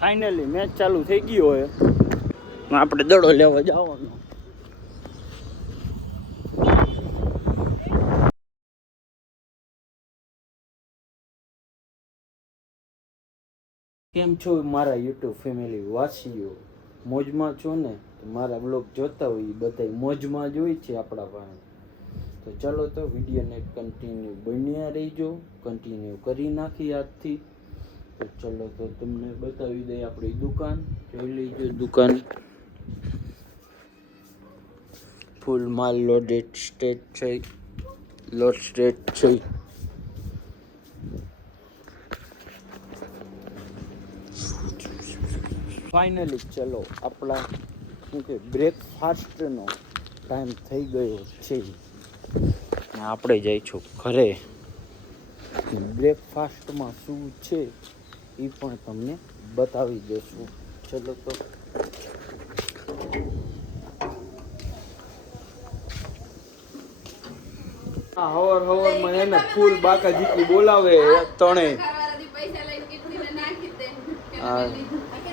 Finally match ચાલુ થઈ ગયો હોય, આપણે દડો લેવા જવાનો. કેમ છો મારા યુટ્યુબ ફેમિલી વાસીઓ? મોજમાં છો ને? મારા બ્લોગ જોતા હોય બધા મોજમાં જ હોય છે આપણા પાસે. તો ચલો તો વિડીયોને કન્ટિન્યુ બન્યા રહીજો, કન્ટિન્યુ કરી નાખી આજથી. તો ચલો તો તમને બતાવી દઈએ આપણી દુકાન. જોઈ લેજો દુકાન ફૂલ માલ લોડેડ સ્ટેટ છે, લોડ સ્ટેટ છે. ફાઇનલી ચલો આપણા શું કે બ્રેકફાસ્ટનો ટાઈમ થઈ ગયો છે. આપણે જઈશું ઘરે. બ્રેકફાસ્ટમાં શું છે એ પણ તમને બતાવી દઈશું. ચલો તો હવાર એને ફૂલ બાકા જીકી બોલાવે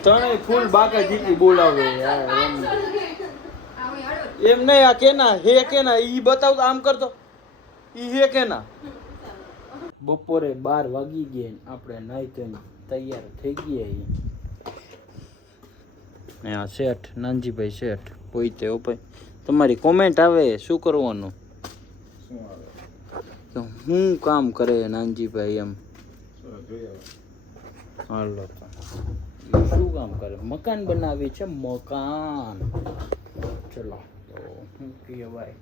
ત્રણેય ફૂલ બાકા જીકી બોલાવે. એમ નહીં, આ કેના હે કેના ઈ બતાવ. આમ કરતો ઈ હે કેના. બપોરે 12 વાગી ગયા, આપણે નાઈ ધોઈને તૈયાર થઈ ગયા. આ શેઠ નાનજીભાઈ શેઠ પોઈતે ભાઈ. તમારી કોમેન્ટ આવે શું કરવાનું? તો શું કામ કરે નાનજીભાઈ? એમ હાલો, શું કામ કરે? મકાન બનાવે છે, મકાન. ચલો તો શું કહેવાય,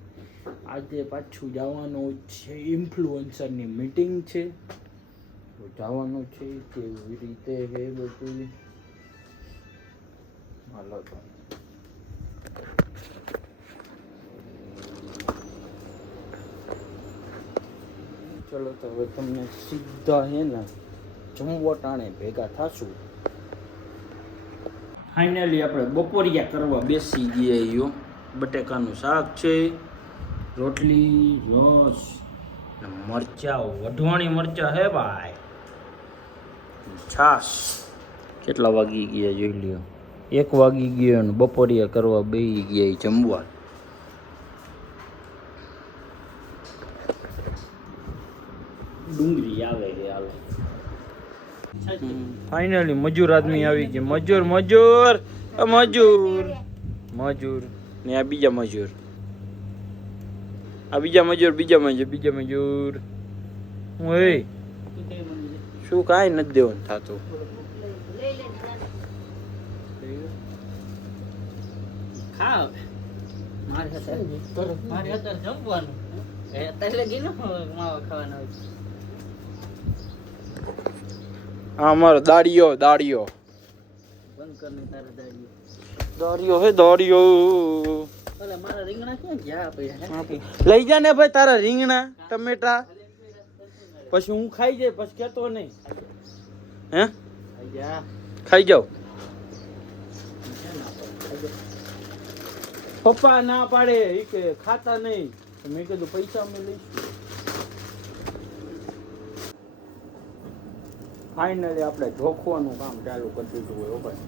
આજે પાછું જવાનું છે, ઇન્ફ્લુએન્સરની મીટિંગ છે, તો જવાનું છે. કેવી રીતે હે બધું હાલો તો ચલો તો હવે તમને સીધા હે ને જમવા ટાણે ભેગા થાશું. ફાઇનલી આપણે બપોરિયા કરવા બેસી ગયા. બટેકાનું શાક છે, રોટલી, રસ, મરચા, વઢવાણી મરચા હે ભાઈ, છાશ. કેટલા વાગી ગયા જોઈ લ્યો, 1 વાગી ગયો ને બપોરિયા કરવા બેસી ગયા જમવા. ડુંગળી આવે છે હાલો. ફાઇનલી મજૂર આદમી આવી ગયા. મજૂર મજૂર મજૂર મજૂર ને આ બીજા મજૂર, આ બીજા મજૂર, બીજા મજૂર. ઓય શું કાંઈ નથી દેવાનું થતું? ખાવ મારે અત્યારે જમવાનું અત્યારે ગઈ ને ખાવાના હોય. હા અમારો દાડિયો બંધ કર ને તારે દાડિયો હે દાડિયો. અલે મારા રીંગણા ક્યાં ગયા ભાઈ? લઈ જા ને ભાઈ તારા રીંગણા ટમેટા, પછી હું ખાઈ જાય પછી કેતો નહીં. હે ખાઈ જાવ. પપ્પા ના પાડે એ કે ખાતા નહીં. મેં કીધું પૈસા અમે લઈશું. ફાઇનલી આપણે ઢોખવાનું કામ ચાલુ કરી દીધું હોય ભાઈ.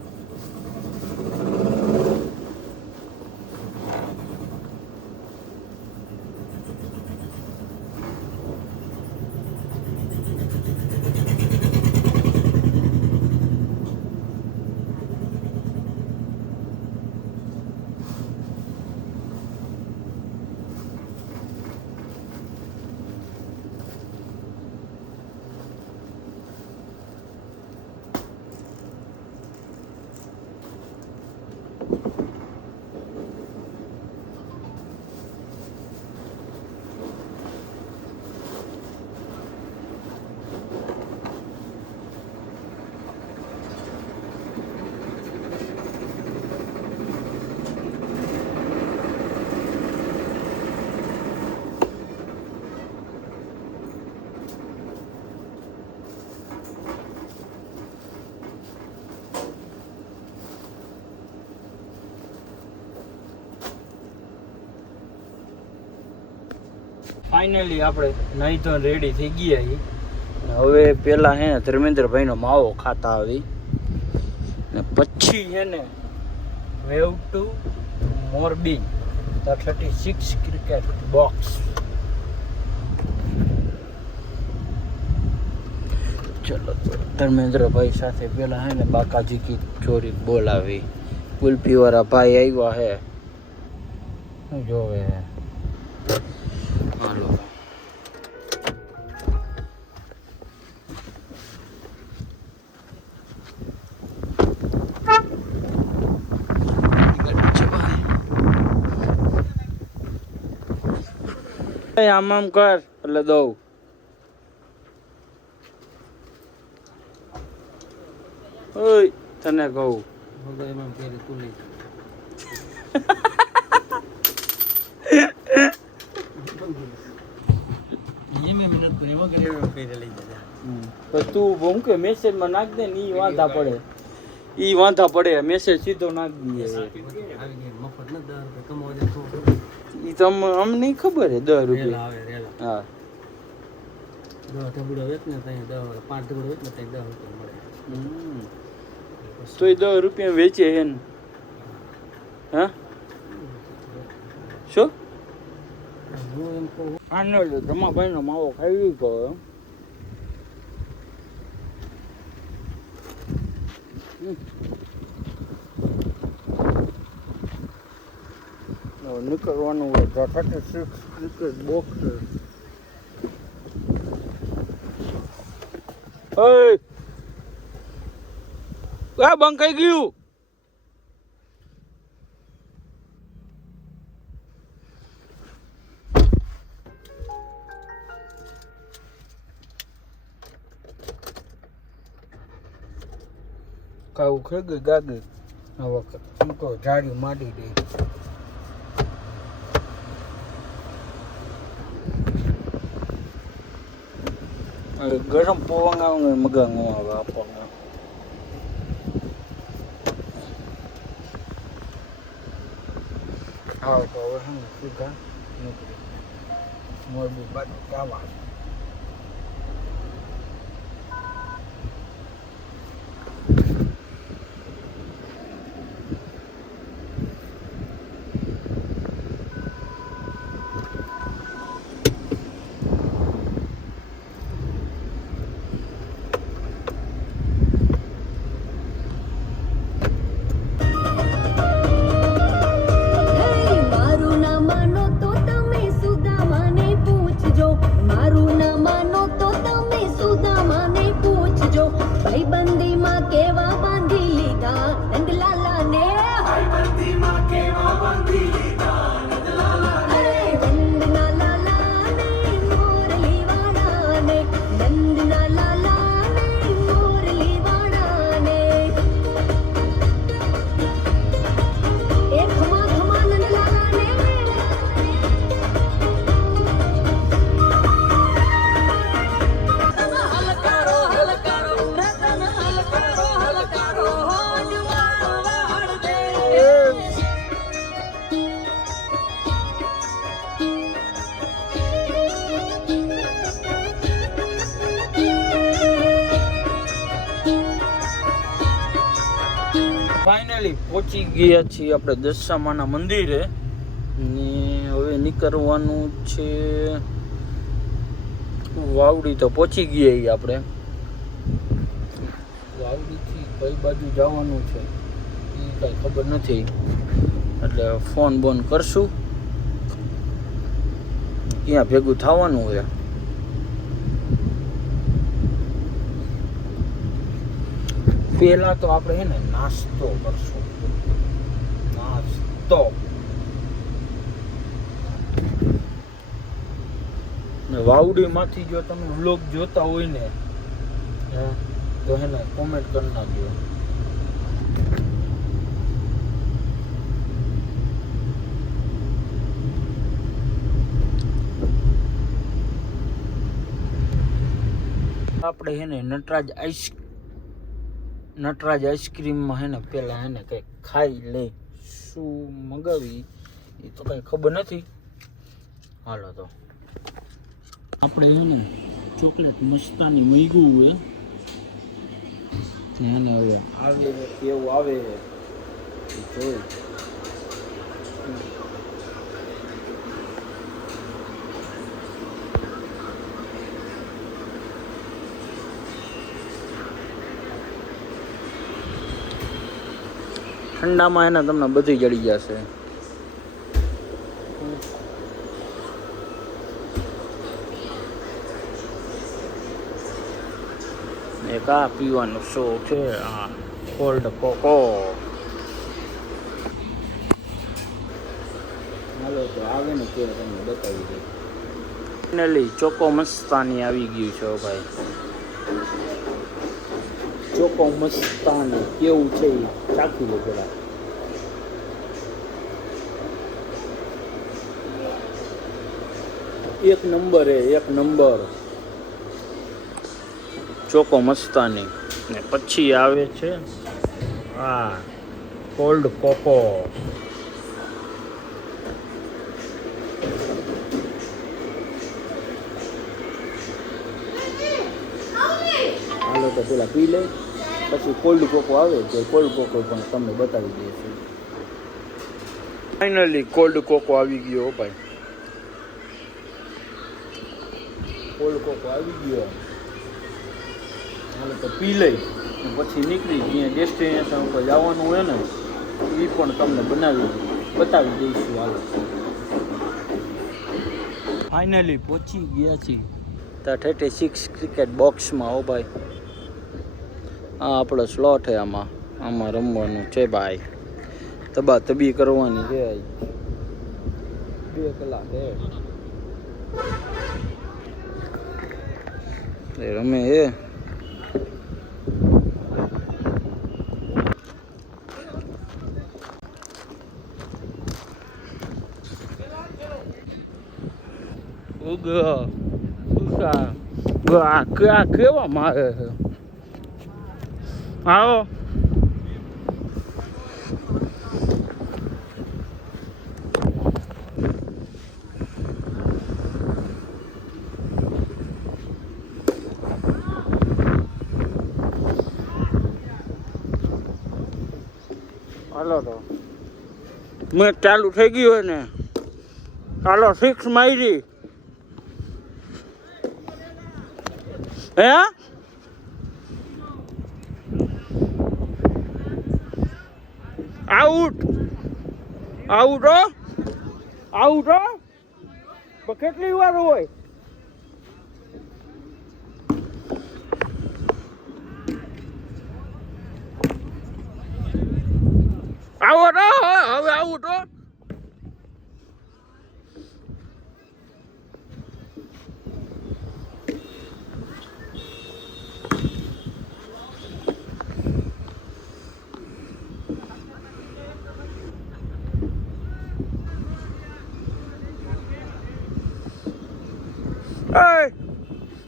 ફાઇનલી આપણે નહીં તો રેડી થઈ ગયા. હવે પેલા હે ને ધર્મેન્દ્રભાઈનો માવો ખાતા આવી. ને પછી છે ને wave to Morbi the 36 cricket box. ચલો ધર્મેન્દ્રભાઈ સાથે પેલા હે ને બાકાજી કી ચોરી બોલાવી. કુલ્ફી વાળા ભાઈ આવ્યા હે, શું જોવે હે. હાલો આમ આમ કર એટલે દઉં. ઓય તને કહું તું હું કે મેસેજ માં નાખ દે ને ઈ વાંધા પડે. મેસેજ સીધો નાખ દઈએ. ઈ તો અમને નહીં ખબર હે. 10 રૂપિયા હા 10 થબડો વેચ ને તઈ 10 5 થબડો વેચ ને તઈ 10 રૂપિયા મળે. તોય 10 રૂપિયા વેચે હે ને. હા શું હું એમ કહું આનો રમાભાઈ નો માવો ખાવી ગયો. નીકળવાનું હોય તો 36 ક્રિકેટ બોક્સ. બંકાઈ ગયું. કાવું ખેગી ગાગી હવે એમ તો જાડી માડી દે. ગરમ પવન આવે મગા નો આવે આપણને. હા તો હવે શું સીધા નીકળી મોરબી બાજુ જવા. ફાઇનલી પહોંચી ગયા છીએ આપણે દશામાના મંદિરે ને હવે નીકળવાનું છે વાવડી. તો પહોંચી ગયા આપણે વાવડીથી કઈ બાજુ જવાનું છે એ કઈ ખબર નથી, એટલે ફોન બોન કરશું ક્યાં ભેગું થવાનું હોય. પેલા તો આપણે હે ને નાસ્તો કરશું. નાસ્તો વાવડી માંથી જો તમે વ્લોગ જોતા હોય ને તો હે ને કોમેન્ટ કરી નાખજો. આપણે હે ને નટરાજ આઈસ્ક્રીમમાં હે ને પેલા હે ને કઈ ખાઈ લે. શું મગાવી એ તો કઈ ખબર નથી. હાલો તો આપણે હે ને ચોકલેટ મસ્તાની માંગ્યું હોય એને હવે આવે કેવું આવે જોઈ ઠંડામાં એને તમને બધી જડી જશે. એક આ પીવાનો શોખ છે, આ કોલ્ડ કોકો. હાલો તો આવે ને કે તમને બતાવી દે. ફાઇનલી ચોકો મસ્તાની આવી ગયું છે ભાઈ. ચોકો મસ્તાની કેવું છે એ ચાખી લો પેલા. એક નંબર હે, એક નંબર ચોકો મસ્તાની. ને પછી આવે છે આ કોલ્ડ કોકો. હાલો તો પેલા પી લે, પછી કોલ્ડ કોકો આવે તો કોલ્ડ કોકો પણ તમને બતાવી દઈશું. ફાઇનલી કોલ્ડ કોકો આવી ગયો ભાઈ. કોલ્ડ કોકો આવી ગયો. હાલો તો પી લઈ પછી નીકળી જ્યાં ડેસ્ટિનેશન ઉપર જવાનું હોય ને એ પણ તમને બતાવી દઈશું. હાલો ફાઇનલી પહોંચી ગયા છીએ 36 ક્રિકેટ બોક્સમાં. હો ભાઈ આ આપણો સ્લોટ છે. આમાં રમવાનું છે ભાઈ. તબા તબી કરવાની છે. 2 કલાક છે રમે એ. કેવા મારે છે. આવો હાલો તો મેં ચાલુ થઈ ગયું હોય ને. હાલો 6 મારી. હે આઉટ આઉટ આઉટ. કેટલી વાર હોય? આવો તો હવે આવું તો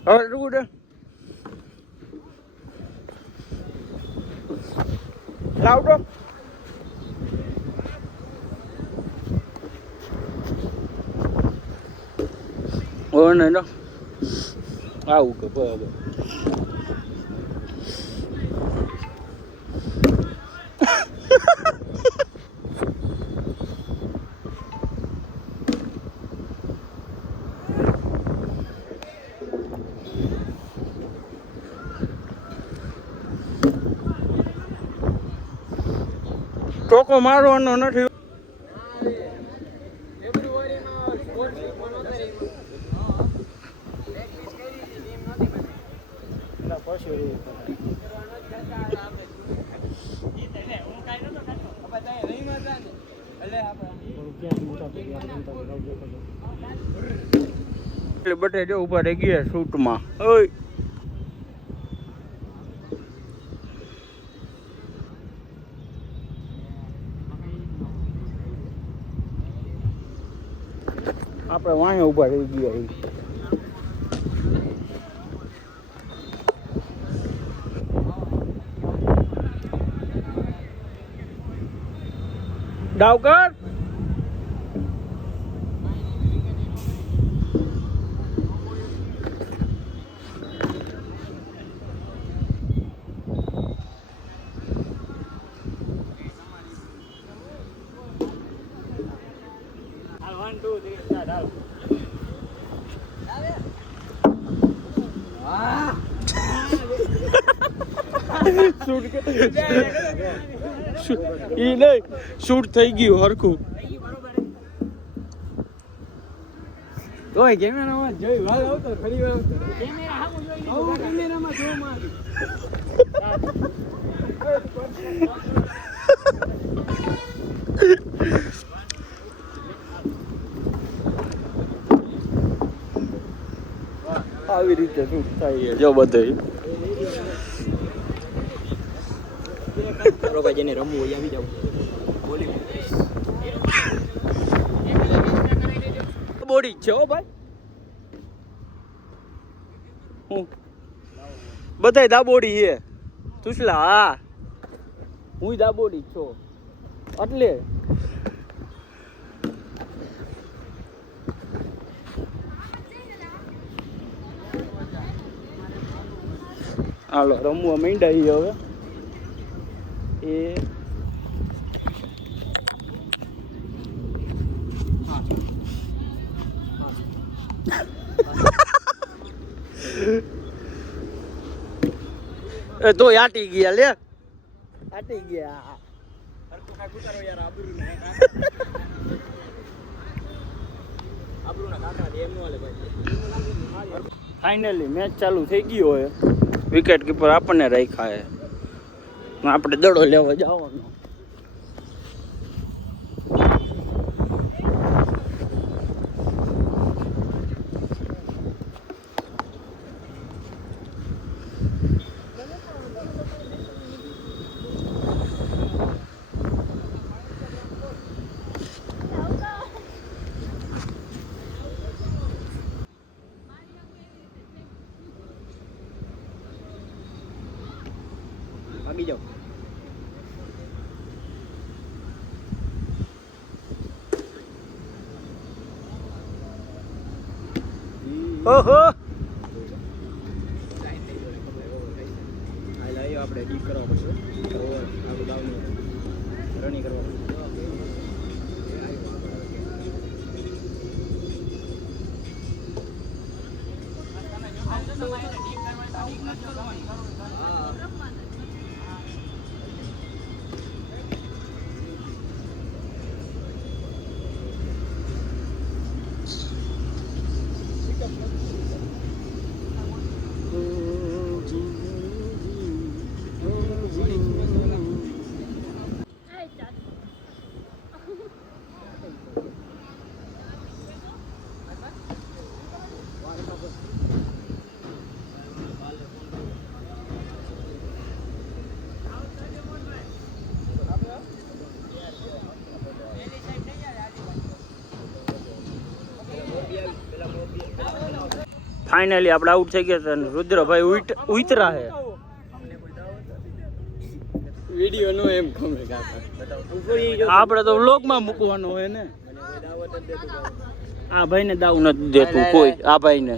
હવે રૂડ લાવડો. ને આવું કે બરાબર. ટોકો મારવાનો નથી. બટે જો ઉભા રહી ગયા શૂટમાં. ઓય આપણે વાંહે ઉભા રહી ગયા. ડાવકર ઈ નહીં શૂટ થઈ ગયું હરખું. તોય કેમેરામાં જોઈ વાળ આવતો ફરી વાર આવતો કેમેરામાં જો મારી આવી રીતે શૂટ થાય જો બધે. જેને રમવું હોય આવી જાવ બોડી છે હો ભાઈ. હું બધાય દાબોડી છે તુસલા. હા હું દાબોડી છો એટલે હાલો રમવા માંડ્યા હવે. એ તો આટી ગયા લે આટી ગયા. ફાઇનલી મેચ ચાલુ થઈ ગયો હોય. વિકેટ કીપર આપણને રાખ્યા હે. આપણે દડો લેવા જવાનો. ભાગી જાઓ ઓહો આપણે ડીપ કરવા પડશે રનિંગ કરવા ફાઇનલી આપણે આઉટ થઈ ગયા હતા. રુદ્રભાઈ ઉતરા હે. વિડિયો નો એમ ગમે આપણે તો વ્લોગમાં મૂકવાનો હોય ને. આ ભાઈને દાવ નથી દેતું કોઈ. આ ભાઈને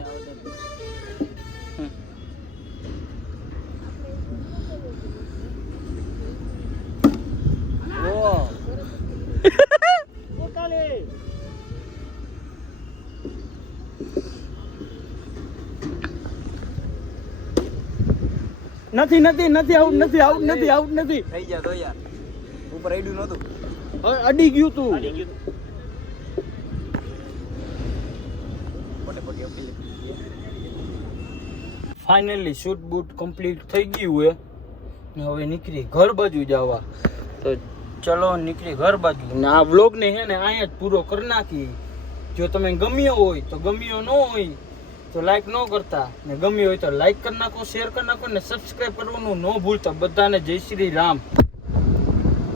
નથી નથી નથી આઉટ નથી આઉટ નથી આઉટ નથી થઈ ગયા તો યાર ઉપર આડ્યું નહોતું અડી ગયું તું. ફાઇનલી શૂટ બૂટ કમ્પ્લીટ થઈ ગયું હે. હવે નીકળી ઘર બાજુ જવા. તો ચલો નીકળી ઘર બાજુ. ને આ વ્લોગને છે ને અહીંયા જ પૂરો કરી નાખી. જો તમે ગમ્યો હોય તો ગમ્યો ન હોય તો લાઈક ન કરતા, ને ગમ્યો હોય તો લાઈક કરી નાખો, શેર કરી નાખો ને સબસ્ક્રાઈબ કરવાનું ન ભૂલતા. બધાને જય શ્રી રામ.